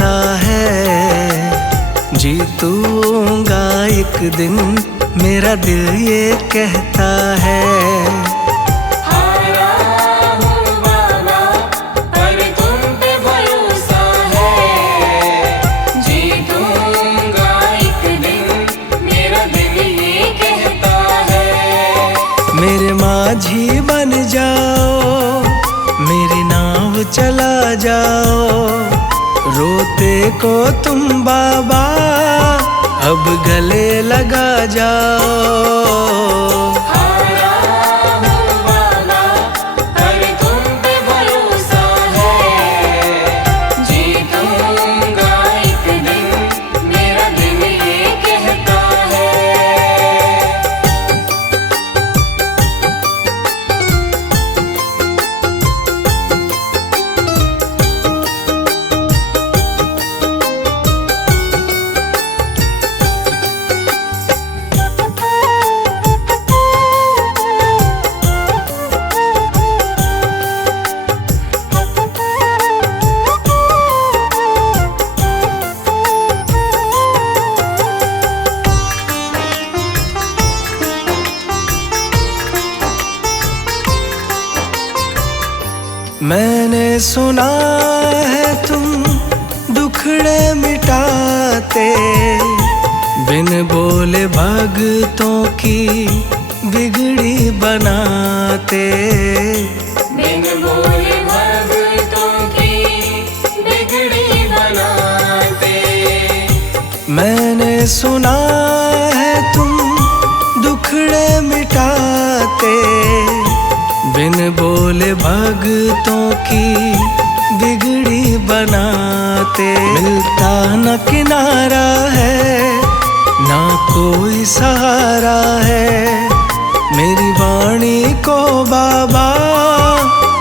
भरोसा है, जीतूंगा एक दिन, मेरा दिल ये कहता है। हारा हूँ बाबा पर तुम पे भरोसा है, जीतूंगा एक दिन, मेरा दिल ये कहता है। मेरे माझी बन जाओ, मेरी नाव चला जाओ, रोते को तुम बाबा अब गले लगा जाओ। हारा हूँ बाबा पर तुम पे भरोसा है, जीतूंगा एक दिन, मेरा दिल ये कहता है। मैंने सुना है तुम दुखड़े मिटाते, बिन बोले भगतों की बिगड़ी बनाते। बिन बोले भगतों की बिगड़ी बनाते। मैंने सुना है तुम दुखड़े मिटाते, बिन बोले भगतों की बिगड़ी बनाते। मिलता न किनारा है, ना कोई सहारा है, मेरी वाणी को बाबा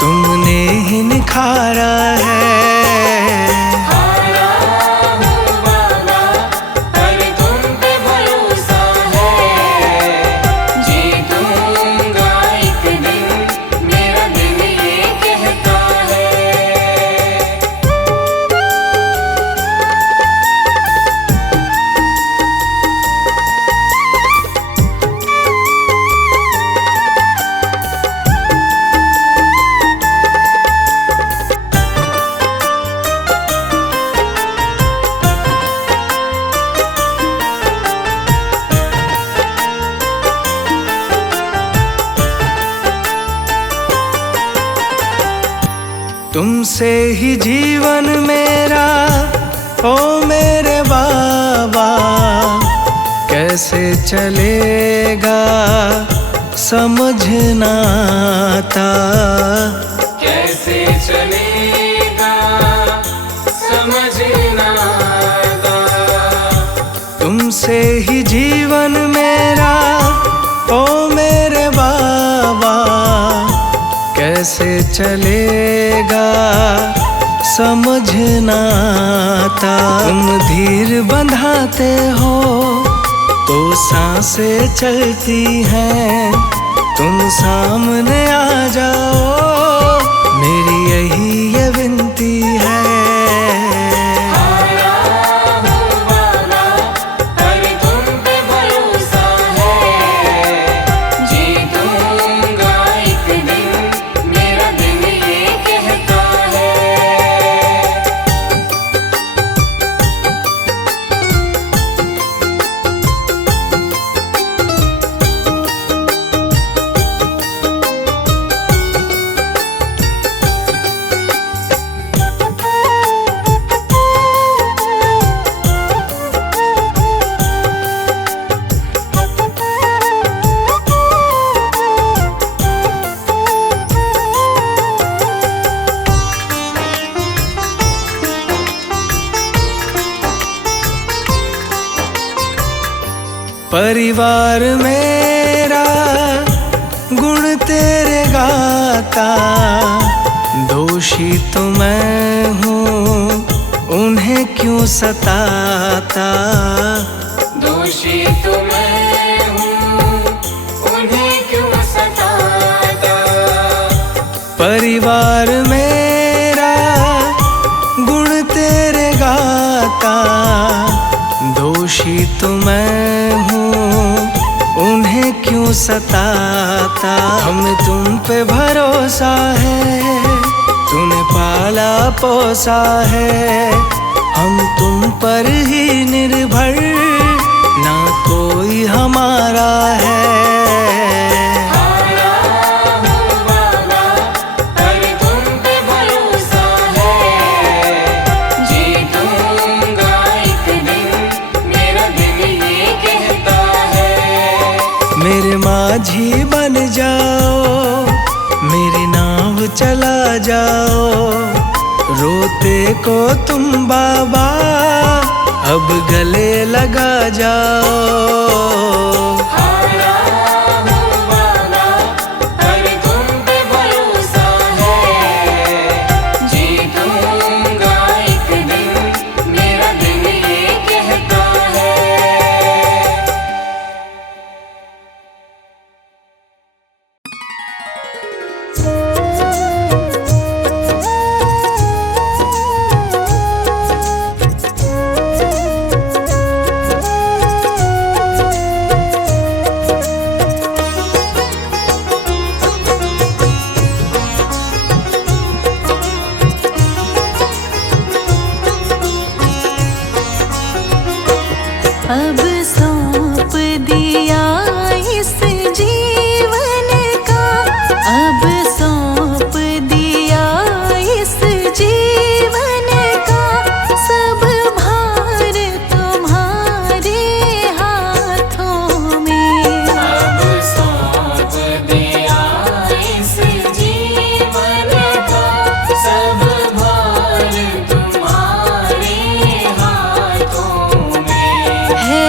तुमने ही निखारा है। हारा हूँ बाबा पर तुम पे भरोसा है, जीतूंगा एक दिन, मेरा दिल ये कहता है। तुमसे ही जीवन मेरा ओ मेरे बाबा, कैसे चलेगा समझ ना आता। कैसे चलेगा समझ ना आता। तुमसे ही जीवन मेरा ओ मेरे बाबा, कैसे चलेगा समझ ना आता। तुम धीर बंधाते हो तो सांसें चलती हैं, तुम सामने आ जाओ, मेरी यही ये विनती है। हारा हूँ बाबा पर तुम पे भरोसा है, जीतूंगा एक दिन, मेरा दिल ये कहता है। परिवार मेरा गुण तेरे गाता, दोषी तो मैं हूँ उन्हें क्यों सताता। दोषी तो मैं हूँ उन्हें क्यों सताता। परिवार मेरा गुण तेरे गाता, का दोषी तो मैं हूँ, उन्हें क्यों सताता। हमें तुम पे भरोसा है, तूने पाला पोसा है, हम तुम पर ही निर्भर, ना कोई हमारा है। मेरे माझी बन जाओ, मेरी नाव चला जाओ, रोते को तुम बाबा अब गले लगा जाओ। अब सौंप दिया इस जीवन का, अब सौंप दिया इस जीवन का, सब भार तुम्हारे हाथों में। अब सौंप दिया इस जीवन का, सब भार तुम्हारे हाथों में। है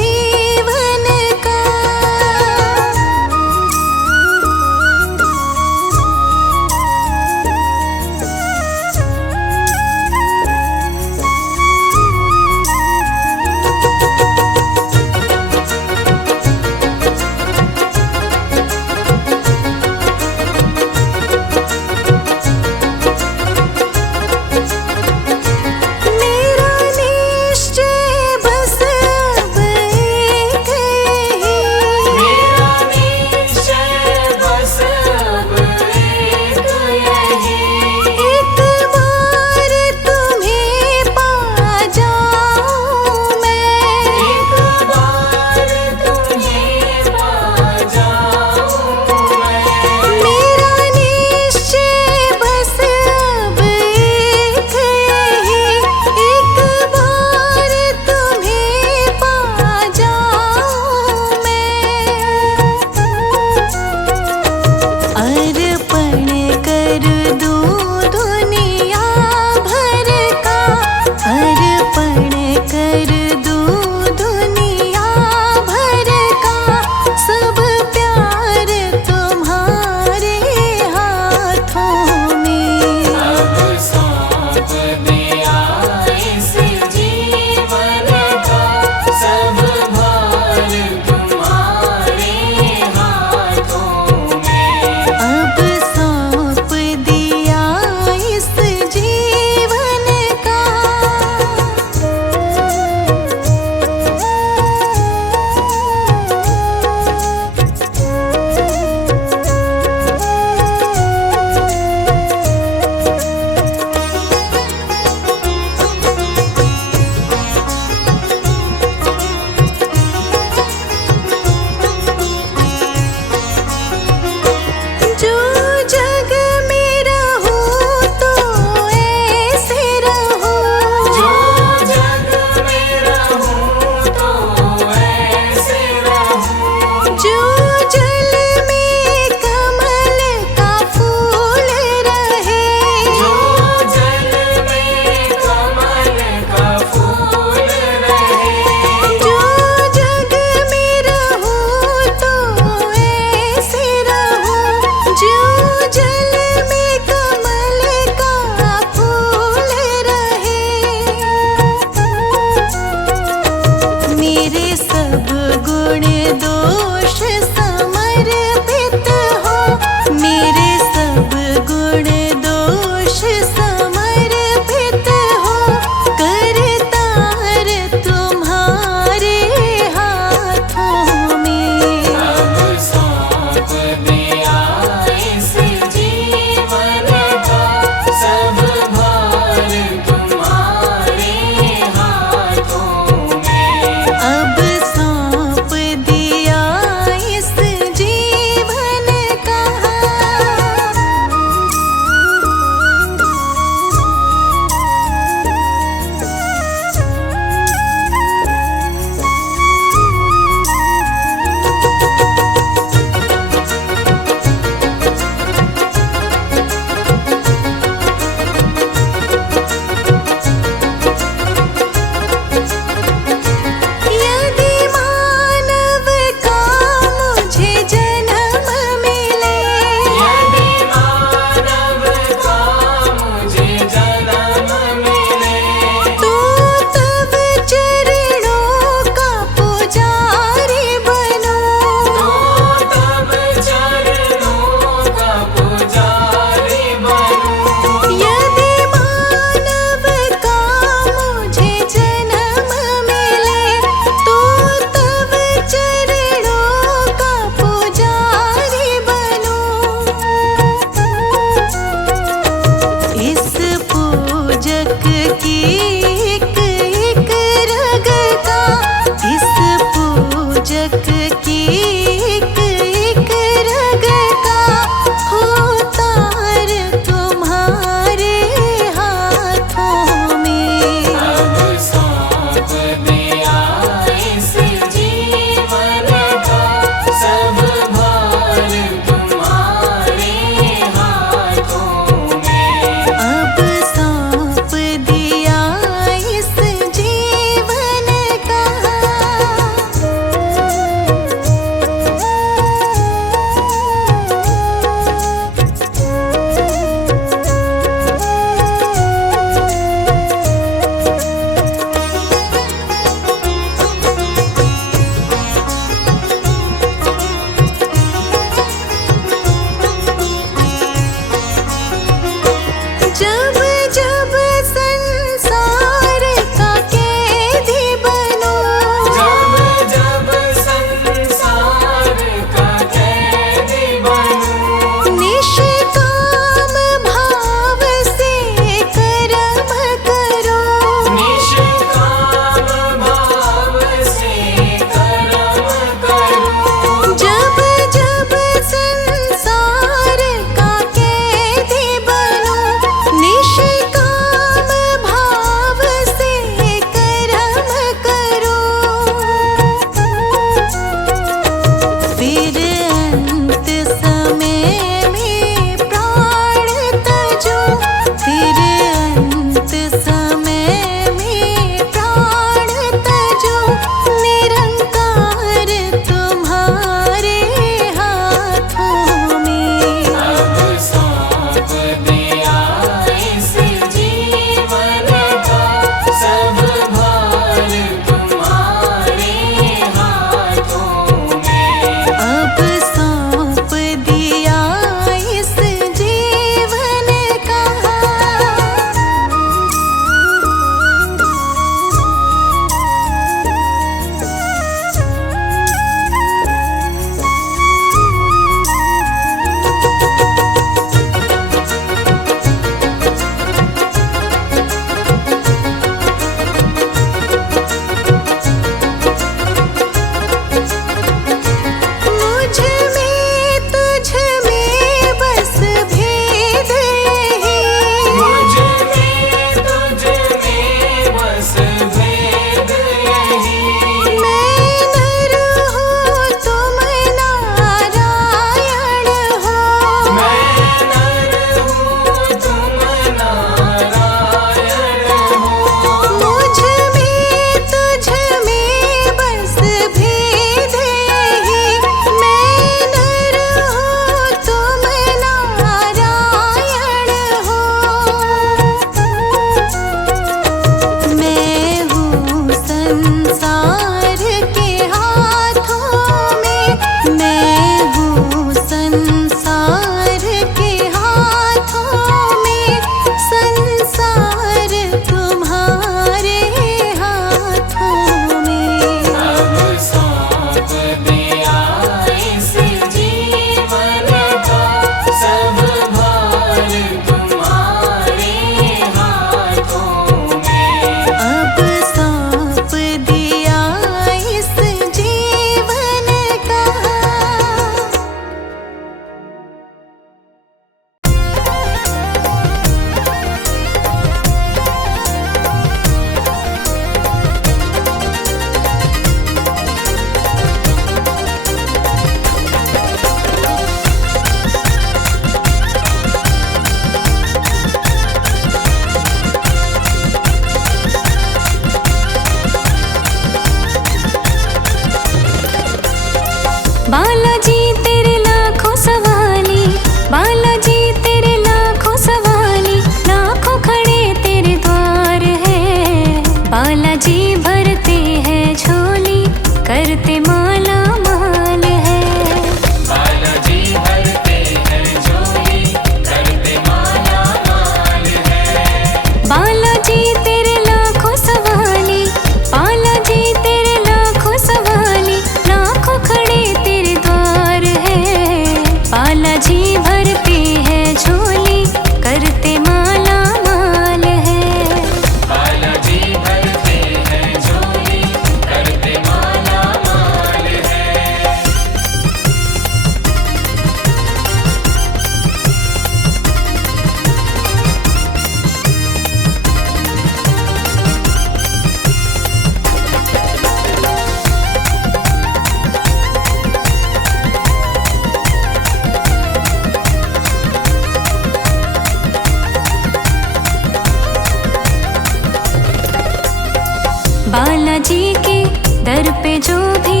पे जो भी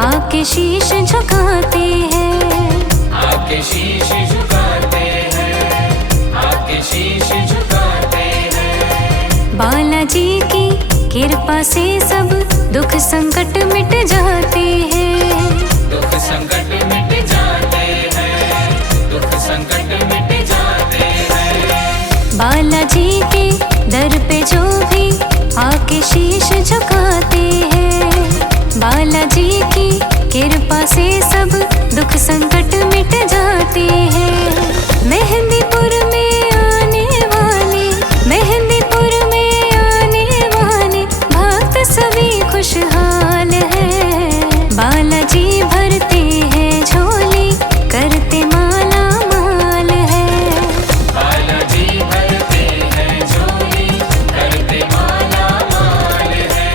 आके शीश झुकाते हैं, आके शीश झुकाते हैं, आके शीश झुकाते हैं। बालाजी की कृपा से सब दुख संकट मिट जाते हैं, दुख संकट मिट जाते हैं, दुख संकट मिट जाते हैं। बालाजी के दर पे जो भी आके शीश झुकाते हैं, बालाजी की कृपा से सब दुख संकट मिट जाते हैं। मेहंदीपुर में आने वाले, मेहंदीपुर में आने वाले भक्त सभी खुशहाल हैं। बालाजी भरते हैं झोली, करते माला माल है। बालाजी भरते हैं झोली, करते माला माल है।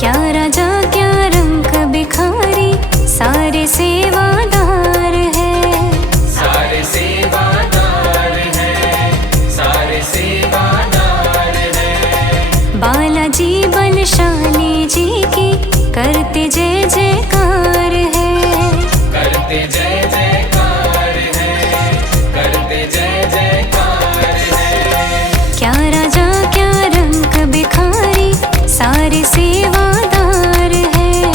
क्या राजा क्या रंग बिखारी, सारे सेवादार हैं। सारे सेवादार हैं, सारे सेवादार हैं। बालाजी बलशाली जी की करते जय जयकार है, करते जय जयकार है, करते जय जयकार है। क्या राजा क्या रंग बिखारी, सारे सेवादार हैं।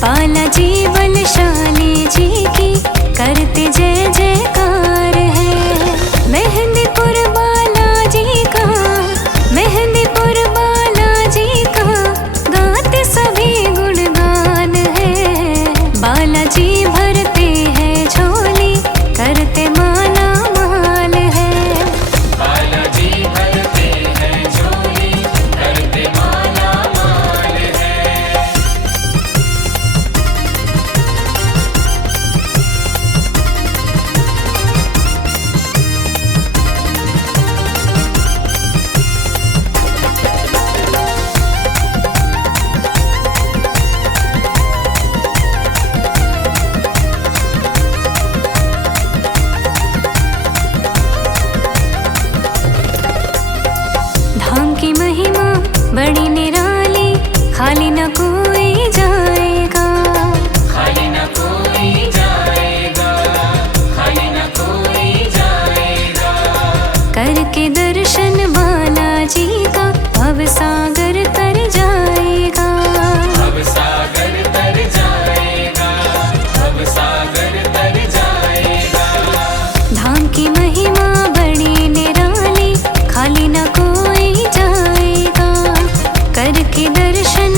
बालाजी बलशाली जी की करते जय जयकार है। मेहंदीपुर बालाजी का, मेहंदीपुर बालाजी का गाते सभी गुणगान है। बालाजी भरते हैं झोली, करते माला माल है। बालाजी भरते हैं झोली, करते माला माल है। धाम की महिमा बड़ी निराली, खाली न कोई जाएगा। खाली न कोई जाएगा, खाली न कोई जाएगा। करके दर्शन बालाजी का भव सागर तर जाएगा। अब सागर तर जाएगा, अब सागर तर जाएगा। धाम की महिमा बड़ी निराली, खाली न कोई जाएगा। करके दर्शन